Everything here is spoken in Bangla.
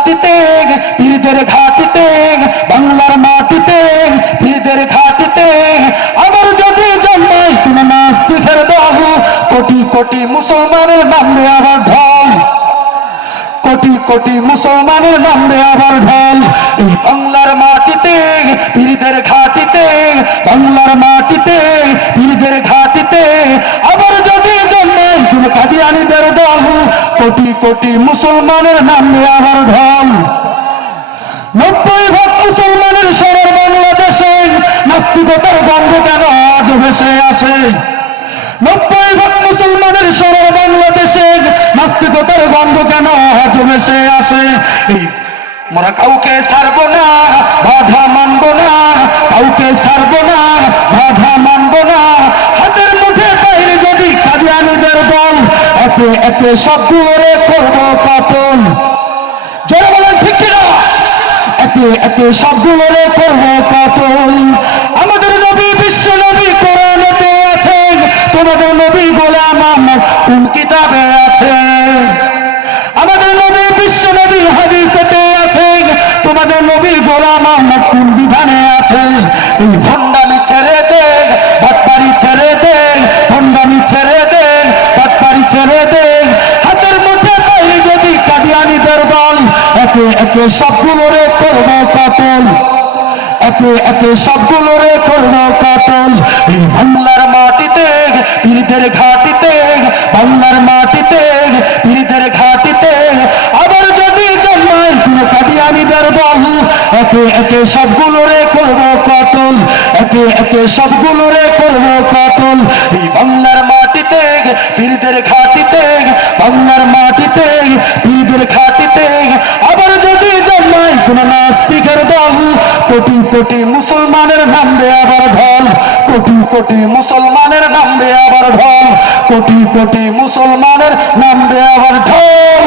মাটিতে পীরদের ঘাটিতে বাংলার মাটিতে পীরদের ঘাটিতে আবার যদি জন্মায় কোন নাস্তিকের দল কোটি কোটি মুসলমানের নামবে আবার ঢল। কোটি কোটি মুসলমানের নামবে আবার ঢল। এই বাংলার মাটিতে পীরদের ঘাটিতে বাংলার মাটিতে পীরদের ঘাটিতে আবার যদি জন্মায় কোন কাদিয়ানিদের দল কোটি কোটি মুসলমানের নামে আবার ঢল। নব্বই ভাগ মুসলমানের শহর বাংলাদেশে। নাস্তিকতার গন্ধ কেন আজ ভেসে আসে? নব্বই ভাগ মুসলমানের শহর বাংলাদেশে নাস্তিকতার গন্ধ কেন আজ ভেসে এই মোরা কাউকে ছাড়বো না, বাধা মানবো না, কাউকে ছাড়বো না, বাধা মানবো না। হাতের মুঠে বাইরে যদি কাদিয়ানিদের দল একে একে করব কাতল জোরে বলেন ঠিক কিনা একে একে সবগুলোরে করব কাতল আমাদের নবী বিশ্ব নবী কোরআনতে আছেন তোমাদের নবী গোলাম কোন কিতাবে আছে? আমাদের নবী বিশ্ব নবী হাদিসেতে আছেন তোমাদের নবী গোলাম আমার কোন বিধানে আছে এই ভণ্ডামি ছেড়ে দেন ভাটপারি ছেড়ে দেন ভণ্ডামি ছেড়ে দেন ভাটপারি ছেড়ে দেন হাতের মুঠে পাইলে যদি কাদিয়ানিদের দল একে একে সবগুলোরে করব কাতল। একে একে সবগুলোরে করব কাতল। এই বাংলার মাটিতে পীরদের ঘাটিতে, বাংলার মাটিতে পীরদের ঘাটিতে আবার যদি জন্মায় কোন কাদিয়ানিদের দল একে একে সবগুলোরে করব কাতল। একে একে সবগুলোরে করব কাতল। কোটি কোটি মুসলমানের নামবে আবার ঢল। কোটি কোটি মুসলমানের নামবে আবার ঢল। কোটি কোটি মুসলমানের নামবে আবার ঢল।